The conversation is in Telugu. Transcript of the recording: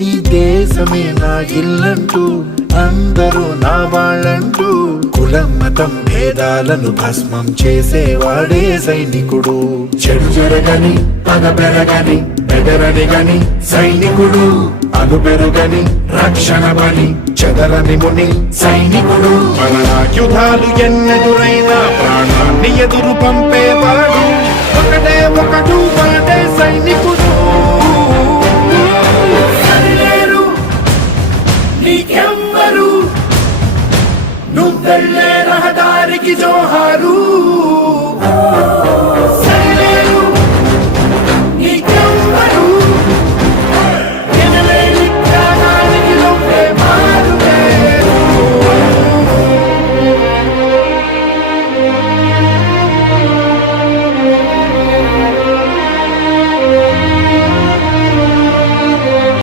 ఈ దేశమే నా ఇల్లంటూ అందరూ నా వాళ్ళంటూ కులం మతం భేదాలను భస్మం చేసేవాడే సైనికుడు. చెడు జరగని పగ పెరగని బెదరని గని సైనికుడు. అను పెరుగని రక్షణ బని చెదరని ముని సైనికుడు. మన ఆయుధాలు ఎన్నెదురైనా ప్రాణాన్ని ఎదురు పంపేవాడు ఒకటే ఒకడు వాడే సైనికుడు.